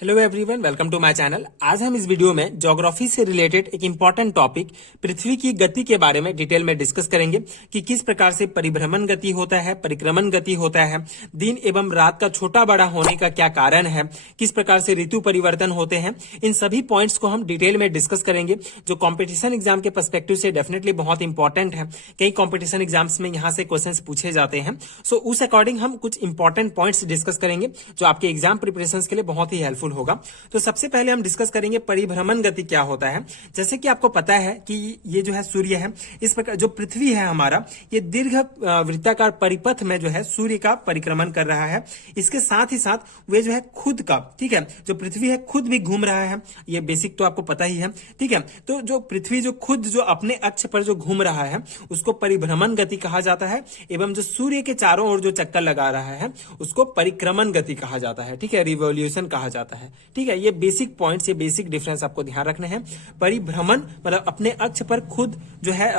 Hello everyone, welcome to my channel. आज हम इस वीडियो में ज्योग्राफी से रिलेटेड एक इंपॉर्टेंट टॉपिक पृथ्वी की गति के बारे में डिटेल में डिस्कस करेंगे कि किस प्रकार से परिभ्रमण गति होता है, परिक्रमण गति होता है, दिन एवं रात का छोटा बड़ा होने का क्या कारण है, किस प्रकार से ऋतु परिवर्तन होते हैं। इन सभी पॉइंट्स को हम डिटेल में डिस्कस करेंगे जो कॉम्पिटिशन एग्जाम के पर्सपेक्टिव से डेफिनेटली बहुत इंपॉर्टेंट है। कई कॉम्पिटिशन एग्जाम्स में यहाँ से क्वेश्चन पूछे जाते हैं। सो उस अकॉर्डिंग हम कुछ इंपॉर्टेंट पॉइंट्स डिस्कस करेंगे जो आपके एग्जाम प्रिपरेशन के लिए बहुत ही हेल्पफुल होगा। तो सबसे पहले हम डिस्कस करेंगे परिभ्रमण गति क्या होता है। जैसे कि आपको पता है कि ये जो है सूर्य है, इस प्रकार जो पृथ्वी है हमारा, ये दीर्घ वृत्ताकार परिपथ में जो है सूर्य का परिक्रमण कर रहा है। इसके साथ ही साथ वे जो है खुद का, ठीक है, जो पृथ्वी है खुद भी घूम रहा है। ये बेसिक तो आपको पता ही है, ठीक है। तो जो पृथ्वी जो खुद जो अपने अक्ष पर जो घूम रहा है उसको परिभ्रमण गति कहा जाता है, एवं जो सूर्य के चारों ओर जो चक्कर लगा रहा है उसको परिक्रमण गति कहा जाता है, ठीक है, रिवोल्यूशन कहा जाता है, ठीक है। ये बेसिक पॉइंट्स, ये बेसिक डिफरेंस आपको ध्यान रखने हैं। परिभ्रमण मतलब अपने अक्ष पर खुद जो है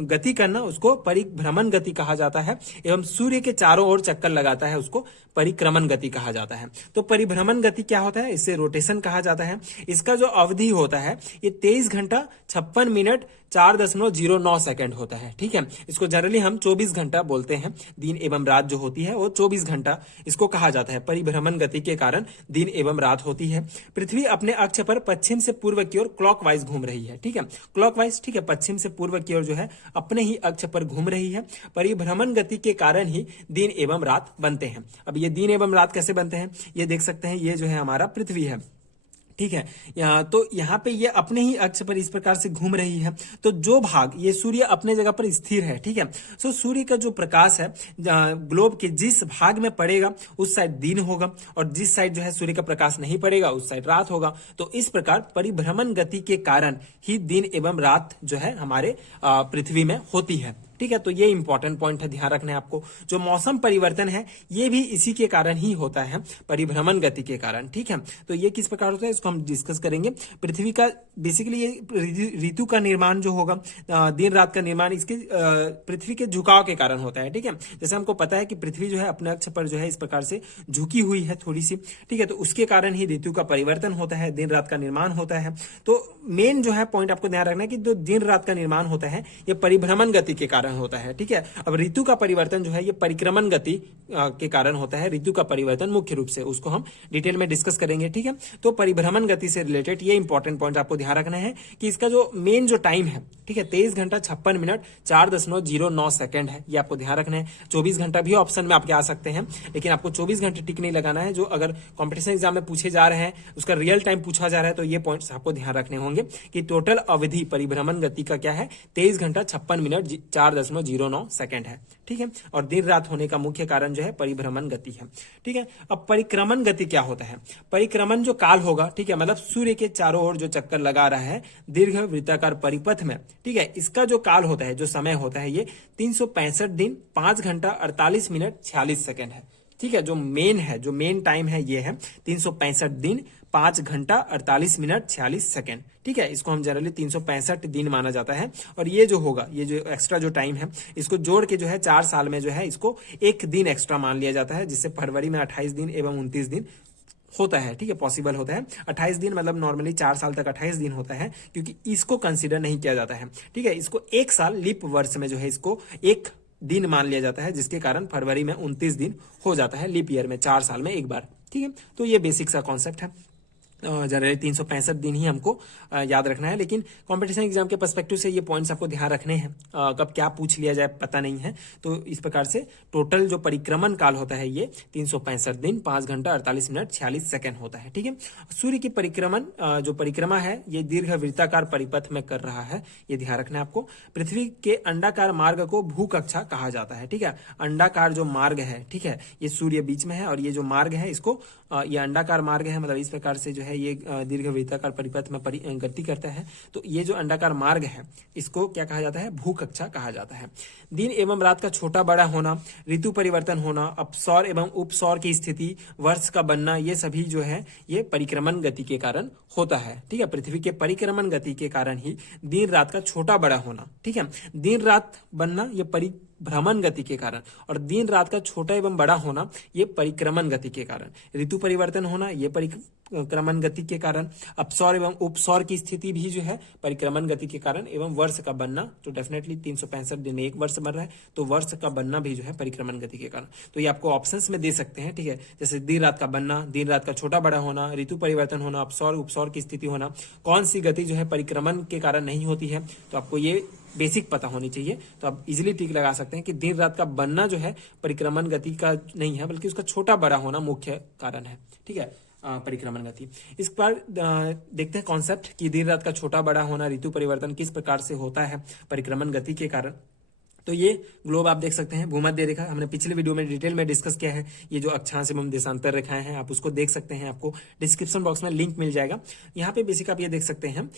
गति करना, उसको परिभ्रमण गति कहा जाता है, एवं सूर्य के चारों ओर चक्कर लगाता है उसको परिक्रमण गति कहा जाता है। तो परिभ्रमण गति क्या होता है, इसे रोटेशन कहा जाता है। इसका जो अवधि होता है ये 23 घंटा 56 मिनट 4.09 सेकंड होता है, ठीक है। इसको जनरली हम 24 घंटा बोलते हैं। दिन एवं रात जो होती है वो 24 घंटा इसको कहा जाता है। परिभ्रमण गति के कारण दिन एवं रात होती है। पृथ्वी अपने अक्ष पर पश्चिम से पूर्व की ओर क्लॉकवाइज घूम रही है, ठीक है, क्लॉकवाइज, ठीक है, पश्चिम से पूर्व की ओर जो है अपने ही अक्ष पर घूम रही है। परिभ्रमण गति के कारण ही दिन एवं रात बनते हैं। अब ये दिन एवं रात कैसे बनते हैं ये देख सकते हैं। ये जो है हमारा पृथ्वी है, ठीक है। यहाँ पे ये अपने ही अक्ष पर इस प्रकार से घूम रही है। तो जो भाग ये सूर्य अपने जगह पर स्थिर है, ठीक है। सो सूर्य का जो प्रकाश है ग्लोब के जिस भाग में पड़ेगा उस साइड दिन होगा, और जिस साइड जो है सूर्य का प्रकाश नहीं पड़ेगा उस साइड रात होगा। तो इस प्रकार परिभ्रमण गति के कारण ही दिन एवं रात जो है हमारे पृथ्वी में होती है, ठीक है। तो ये इंपॉर्टेंट पॉइंट है, ध्यान रखना है आपको। जो मौसम परिवर्तन है ये भी इसी के कारण ही होता है, परिभ्रमण गति के कारण, ठीक है। तो ये किस प्रकार होता है इसको हम डिस्कस करेंगे। पृथ्वी का बेसिकली ये ऋतु का निर्माण जो होगा, दिन रात का निर्माण इसके पृथ्वी के झुकाव के कारण होता है, ठीक है। जैसे हमको पता है कि पृथ्वी जो है अपने अक्ष पर जो है इस प्रकार से झुकी हुई है थोड़ी सी, ठीक है। तो उसके कारण ही ऋतु का परिवर्तन होता है, दिन रात का निर्माण होता है। तो मेन जो है पॉइंट आपको ध्यान रखना है कि जो दिन रात का निर्माण होता है ये परिभ्रमण गति के कारण होता है, ठीक है। अब ऋतु का परिवर्तन जो है ये परिक्रमण गति के कारण होता है। ऋतु का परिवर्तन मुख्य रूप से उसको हम डिटेल में डिस्कस करेंगे, ठीक है। तो परिभ्रमण गति से रिलेटेड ये इंपॉर्टेंट पॉइंट आपको ध्यान रखना है कि इसका जो मेन जो टाइम है, ठीक है, 23 घंटा 56 मिनट 4.09 सेकंड है। ये आपको ध्यान रखना है। 24 घंटा भी ऑप्शन में आपके आ सकते हैं, लेकिन आपको 24 घंटे टिक नहीं लगाना है। जो अगर कॉम्पिटिशन एग्जाम में पूछे जा रहे हैं उसका रियल टाइम पूछा जा रहा है तो ये पॉइंट्स आपको ध्यान रखने होंगे कि टोटल अवधि परिभ्रमण गति का क्या है, 23 घंटा 56 मिनट 4.09 सेकंड है, ठीक है। और दिन रात होने का मुख्य कारण जो है परिभ्रमण गति है, ठीक है। अब परिक्रमण गति क्या होता है। परिक्रमण जो काल होगा, ठीक है, मतलब सूर्य के चारों ओर जो चक्कर लगा रहा है दीर्घ वृत्ताकार परिपथ में, ठीक है, इसका जो काल होता है, जो समय होता है, ये 365 दिन 5 घंटा 48 मिनट 46 सेकंड है, ठीक है। जो मेन टाइम है ये है 365 दिन 5 घंटा 48 मिनट 46 सेकंड, ठीक है। इसको हम जनरली 365 दिन माना जाता है। और ये जो होगा, ये जो एक्स्ट्रा जो टाइम है इसको जोड़ के जो है 4 साल में जो है इसको एक दिन एक्स्ट्रा मान लिया जाता है, जिससे फरवरी में 28 दिन एवं 29 दिन होता है, ठीक है, पॉसिबल होता है। 28 दिन मतलब नॉर्मली 4 साल तक 28 दिन होता है, क्योंकि इसको कंसिडर नहीं किया जाता है, ठीक है। इसको एक साल लीप वर्ष में जो है इसको एक दिन मान लिया जाता है, जिसके कारण फरवरी में 29 दिन हो जाता है लीप ईयर में, 4 साल में एक बार, ठीक है। तो ये बेसिक सा कॉन्सेप्ट है। जनरली 365 दिन ही हमको याद रखना है, लेकिन कंपटीशन एग्जाम के पर्सपेक्टिव से ये पॉइंट्स आपको ध्यान रखने हैं। कब क्या पूछ लिया जाए पता नहीं है। तो इस प्रकार से टोटल जो परिक्रमण काल होता है ये 365 दिन 5 घंटा 48 मिनट 46 सेकंड होता है, ठीक है। सूर्य की परिक्रमण जो परिक्रमा है ये दीर्घ वृत्ताकार परिपथ में कर रहा है, ये ध्यान रखना है आपको। पृथ्वी के अंडाकार मार्ग को भूकक्षा कहा जाता है, ठीक है। अंडाकार जो मार्ग है, ठीक है, ये सूर्य बीच में है और ये जो मार्ग है इसको ये अंडाकार मार्ग है, मतलब इस प्रकार से जो है ये दीर्घ वृत्ताकार परिपथ में गति करता है। तो ये जो अंडाकार मार्ग है इसको क्या कहा जाता है, भूकक्षा कहा जाता है। दिन एवं रात का छोटा बड़ा होना, ऋतु परिवर्तन होना, अपसौर एवं उपसौर की स्थिति, वर्ष का बनना, ये सभी जो है ये परिक्रमण गति के कारण होता है, ठीक है। पृथ्वी के परिक्रमण गति के कारण ही दिन रात का छोटा बड़ा होना, ठीक है। दिन रात बनना ये भ्रमण गति के कारण, और दिन रात का छोटा एवं बड़ा होना ये परिक्रमण गति के कारण, ऋतु परिवर्तन होना ये परिक्रमण गति के कारण, अपसौर एवं उपसौर की स्थिति भी जो है परिक्रमण गति के कारण, एवं वर्ष का बनना, तो डेफिनेटली 365 दिन में एक वर्ष बन रहा है, तो वर्ष का बनना भी जो है परिक्रमण गति के कारण। तो ये आपको ऑप्शंस में दे सकते हैं, ठीक है, जैसे दिन रात का बनना, दिन रात का छोटा बड़ा होना, ऋतु परिवर्तन होना, अपसौर उपसौर की स्थिति होना, कौन सी गति जो है परिक्रमण के कारण नहीं होती है। तो आपको ये बेसिक पता होनी चाहिए, तो आप इजीली टिक लगा सकते हैं कि दिन रात का बनना जो है परिक्रमण गति का नहीं है, बल्कि उसका छोटा बड़ा होना मुख्य कारण है, ठीक है, परिक्रमण गति। इस बार देखते हैं कॉन्सेप्ट कि दिन रात का छोटा बड़ा होना, ऋतु परिवर्तन किस प्रकार से होता है परिक्रमण गति के कारण। तो ये ग्लोब आप देख सकते हैं, भूमध्य रेखा हमने पिछले वीडियो में डिटेल में डिस्कस किया है। ये जो अक्षांश एवं देशांतर रेखाएं हैं आप उसको देख सकते हैं, आपको डिस्क्रिप्शन बॉक्स में लिंक मिल जाएगा। यहाँ पे बेसिक आप ये देख सकते हैं,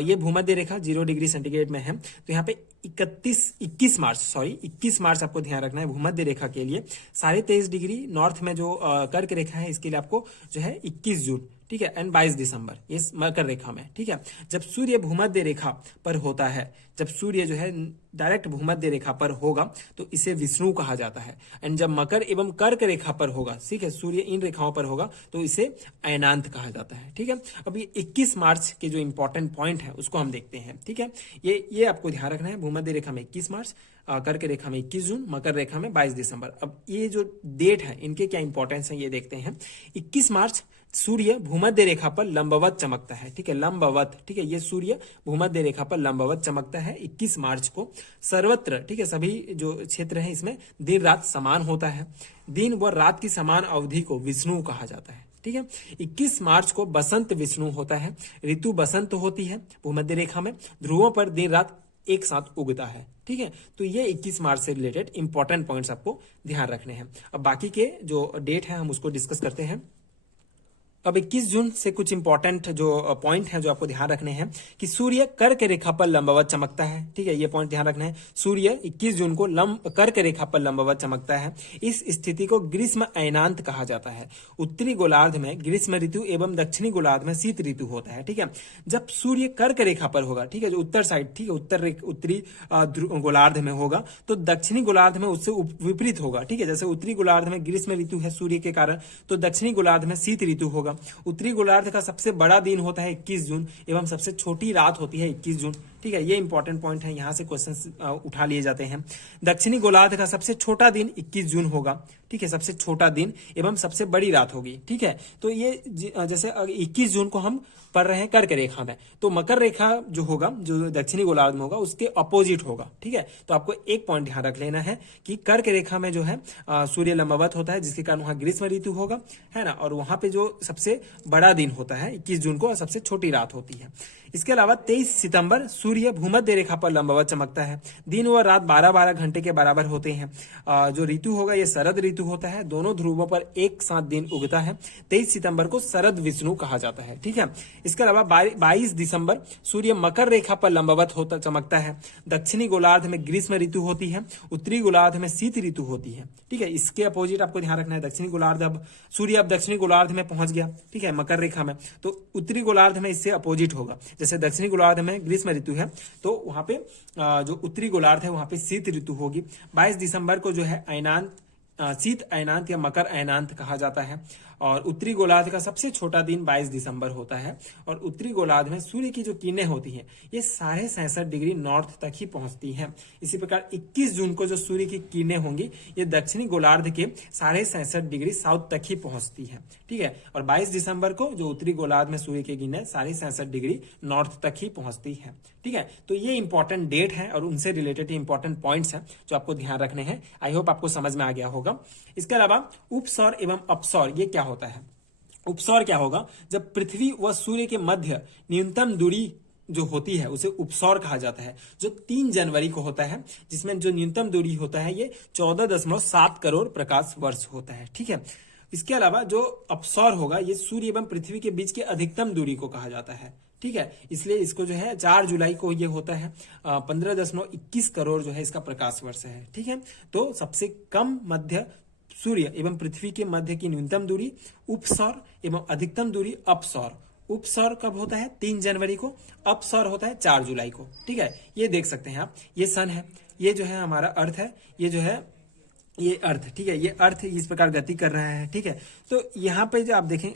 ये भूमध्य रेखा 0 डिग्री सेंटीग्रेड में है। तो यहाँ पे 21 मार्च आपको ध्यान रखना है भूमध्य रेखा के लिए। 23.5 डिग्री नॉर्थ में जो कर्क रेखा है इसके लिए आपको जो है 21 जून, ठीक है, एंड 22 दिसंबर ये मकर रेखा में, ठीक है। जब सूर्य भूमध्य रेखा पर होता है, जब सूर्य जो है डायरेक्ट भूमध्य रेखा पर होगा तो इसे विष्णु कहा जाता है। एंड जब मकर एवं कर्क रेखा पर होगा, ठीक है, सूर्य इन रेखाओं पर होगा तो इसे अयनांत कहा जाता है, ठीक है। अब ये 21 मार्च के जो इंपॉर्टेंट पॉइंट है उसको हम देखते हैं, ठीक है। ये आपको ध्यान रखना है, भूमध्य रेखा में 21 मार्च, कर्क रेखा में 21 जून, मकर रेखा में 22 दिसंबर। अब ये जो डेट है इनके क्या इंपॉर्टेंस है ये देखते हैं। 21 मार्च सूर्य भूमध्य रेखा पर लंबवत चमकता है, ठीक है, लंबवत, ठीक है, ये सूर्य भूमध्य रेखा पर लंबवत चमकता है 21 मार्च को। सर्वत्र, ठीक है, सभी जो क्षेत्र है इसमें दिन रात समान होता है। दिन व रात की समान अवधि को विष्णु कहा जाता है, ठीक है। 21 मार्च को बसंत विष्णु होता है, ऋतु बसंत होती है भूमध्य रेखा में, ध्रुवों पर दिन रात एक साथ उगता है, ठीक है। तो ये 21 मार्च से रिलेटेड इंपॉर्टेंट पॉइंट्स आपको ध्यान रखने हैं। अब बाकी के जो डेट है हम उसको डिस्कस करते हैं। अब 21 जून से कुछ इंपॉर्टेंट जो पॉइंट है जो आपको ध्यान रखने हैं कि सूर्य कर्क रेखा पर लंबवत चमकता है, ठीक है, ये पॉइंट ध्यान रखना है। सूर्य 21 जून को कर्क रेखा पर लंबवत चमकता है। इस स्थिति को ग्रीष्म अयनांत कहा जाता है। उत्तरी गोलार्ध में ग्रीष्म ऋतु एवं दक्षिणी गोलार्ध में शीत ऋतु होता है, ठीक है। जब सूर्य कर्क रेखा पर होगा, ठीक है, जो उत्तर साइड, ठीक है, उत्तरी गोलार्ध में होगा तो दक्षिणी गोलार्ध में उससे विपरीत होगा, ठीक है। जैसे उत्तरी गोलार्ध में ग्रीष्म ऋतु है सूर्य के कारण, तो दक्षिणी गोलार्ध में शीत ऋतु होगा। उत्तरी गोलार्ध का सबसे बड़ा दिन होता है 21 जून एवं सबसे छोटी रात होती है 21 जून, ठीक है। ये इंपॉर्टेंट पॉइंट है, यहां से क्वेश्चंस उठा लिए जाते हैं। दक्षिणी गोलार्ध का सबसे छोटा दिन 21 जून होगा, ठीक है, सबसे छोटा दिन एवं सबसे बड़ी रात होगी, ठीक है। तो ये जैसे 21 जून को हम पढ़ रहे हैं कर्क रेखा में, तो मकर रेखा जो होगा, जो दक्षिणी गोलार्ध में होगा उसके अपोजिट होगा, ठीक है। तो आपको एक पॉइंट ध्यान रख लेना है कि कर्क रेखा में जो है सूर्य लंबवत होता है, जिसके कारण वहां ग्रीष्म ऋतु होगा, है ना, और वहां पे जो सबसे बड़ा दिन होता है 21 जून को और सबसे छोटी रात होती है। इसके अलावा 23 सितंबर सूर्य भूमध्य रेखा पर लंबवत चमकता है। दिन व रात 12-12 घंटे के बराबर होते हैं। जो ऋतु होगा ये शरद ऋतु होता है, दोनों ध्रुवों पर एक साथ दिन उगता है। 23 सितंबर को शरद विष्णु कहा जाता है, ठीक है। इसके अलावा 22 दिसंबर सूर्य मकर रेखा पर लंबवत होता चमकता है। दक्षिणी गोलार्ध में ग्रीष्म ऋतु होती है, उत्तरी गोलार्ध में शीत ऋतु होती है, ठीक है। इसके अपोजिट आपको ध्यान रखना है, दक्षिणी गोलार्ध, अब सूर्य अब दक्षिणी गोलार्ध में पहुंच गया, ठीक है, मकर रेखा में, तो उत्तरी गोलार्ध में इससे अपोजिट होगा। जैसे दक्षिणी गोलार्ध में ग्रीष्म ऋतु है तो वहां पे जो उत्तरी गोलार्ध है वहां पे शीत ऋतु होगी। 22 दिसंबर को जो है शीत अयनांत या मकर अयनांत कहा जाता है। और उत्तरी गोलार्ध का सबसे छोटा दिन 22 दिसंबर होता है। और उत्तरी गोलार्ध में सूर्य की जो किरणें होती हैं ये 67.5 डिग्री नॉर्थ तक ही पहुंचती हैं। इसी प्रकार 21 जून को जो सूर्य की किरणें होंगी ये दक्षिणी गोलार्ध के 67.5 डिग्री साउथ तक ही पहुंचती है, ठीक है। और 22 दिसंबर को जो उत्तरी गोलार्ध में सूर्य की किरणें 67.5 डिग्री नॉर्थ तक ही पहुंचती है, ठीक है। तो ये इंपॉर्टेंट डेट है और उनसे रिलेटेड इंपॉर्टेंट पॉइंट्स हैं जो आपको ध्यान रखने हैं। आई होप आपको समझ में आ गया होगा। इसके अलावा उपसौर एवं अपसौर ये क्या होता है। उपसौर क्या होगा, जब पृथ्वी व सूर्य के मध्य न्यूनतम दूरी जो होती है उसे उपसौर कहा जाता है, जो 3 जनवरी को होता है, जिसमें जो न्यूनतम दूरी होता है ये 14.7 करोड़ प्रकाश वर्ष होता है, ठीक है। इसके अलावा जो अपसौर होगा ये सूर्य एवं पृथ्वी के बीच की अधिकतम दूरी को कहा जाता है, ठीक है। इसलिए इसको जो है 4 जुलाई को ये होता है 15.21 करोड़ जो है इसका प्रकाश वर्ष है, ठीक है। तो सबसे कम मध्य सूर्य एवं पृथ्वी के मध्य की न्यूनतम दूरी उपसौर एवं अधिकतम दूरी अपसौर उपसौर कब होता है? 3 जनवरी को। अपसौर होता है 4 जुलाई को। ठीक है, ये देख सकते हैं आप, ये सन है, ये जो है हमारा अर्थ है, ये जो है ये अर्थ। ठीक है, ये अर्थ इस प्रकार गति कर रहा है। ठीक है, तो यहाँ पे जो आप देखें,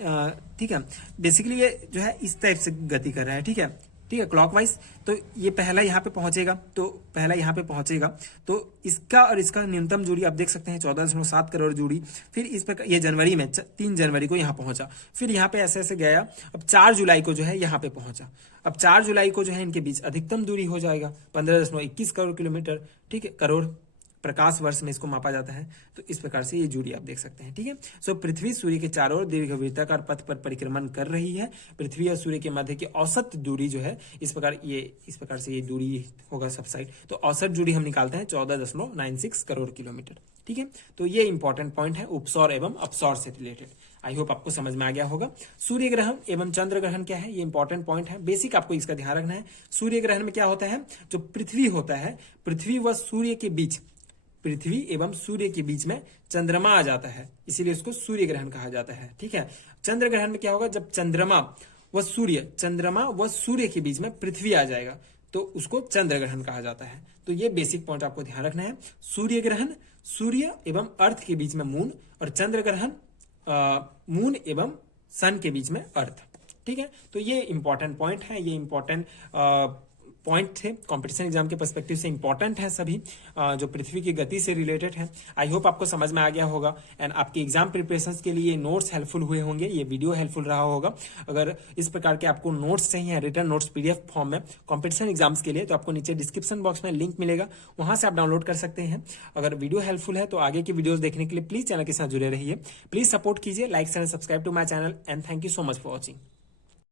ठीक है, बेसिकली ये जो है इस टाइप से गति कर रहा है। ठीक है, ठीक है, क्लॉकवाइज। तो ये पहला यहाँ पे पहुंचेगा, तो पहला यहाँ पे पहुंचेगा, तो इसका और इसका न्यूनतम दूरी आप देख सकते हैं 14.7 करोड़ दूरी। फिर इस प्रकार ये जनवरी में 3 जनवरी को यहाँ पहुंचा, फिर यहाँ पे ऐसे ऐसे गया, अब 4 जुलाई को जो है यहाँ पे पहुंचा। अब 4 जुलाई को जो है इनके बीच अधिकतम दूरी हो जाएगा 15.21 करोड़ किलोमीटर। ठीक है, करोड़ प्रकाश वर्ष में इसको मापा जाता है। तो इस प्रकार से ये दूरी आप देख सकते हैं। ठीक है, सो पृथ्वी सूर्य के चारों ओर दीर्घवृत्ताकार पथ पर परिक्रमण कर रही है। पृथ्वी और सूर्य के मध्य की औसत दूरी जो है इस प्रकार से ये दूरी होगा सब साइड। तो औसत दूरी हम निकालते हैं 14.96 करोड़ किलोमीटर। ठीक है, तो ये इंपॉर्टेंट पॉइंट है उपसौर एवं अपसौर से रिलेटेड। आई होप आपको समझ में आ गया होगा। सूर्य ग्रहण एवं चंद्र ग्रहण क्या है, ये इंपॉर्टेंट पॉइंट है, बेसिक आपको इसका ध्यान रखना है। सूर्य ग्रहण में क्या होता है, जो पृथ्वी होता है, पृथ्वी व सूर्य के बीच, पृथ्वी एवं सूर्य के बीच में चंद्रमा आ जाता है, इसीलिए उसको सूर्य ग्रहण कहा जाता है। ठीक है, चंद्र ग्रहण में क्या होगा, जब चंद्रमा व सूर्य के बीच में पृथ्वी आ जाएगा तो उसको चंद्र ग्रहण कहा जाता है। तो ये बेसिक पॉइंट आपको ध्यान रखना है। सूर्य ग्रहण सूर्य एवं अर्थ के बीच में मून, और चंद्र ग्रहण मून एवं सन के बीच में अर्थ। ठीक है, तो ये इंपॉर्टेंट पॉइंट है, ये इंपॉर्टेंट पॉइंट थे, कंपटीशन एग्जाम के पर्सपेक्टिव से इंपॉर्टेंट है सभी, जो पृथ्वी की गति से रिलेटेड है। आई होप आपको समझ में आ गया होगा एंड आपके एग्जाम प्रिपरेशंस के लिए नोट्स हेल्पफुल हुए होंगे, ये वीडियो हेल्पफुल रहा होगा। अगर इस प्रकार के आपको नोट्स चाहिए, रिटर्न नोट्स पीडीएफ फॉर्म में कंपटीशन एग्जाम्स के लिए, तो आपको नीचे डिस्क्रिप्शन बॉक्स में लिंक मिलेगा, वहां से आप डाउनलोड कर सकते हैं। अगर वीडियो हेल्पफुल है तो आगे की वीडियोस देखने के लिए प्लीज चैनल के साथ जुड़े रहिए। प्लीज सपोर्ट कीजिए, like and subscribe to my channel and thank you so much for watching.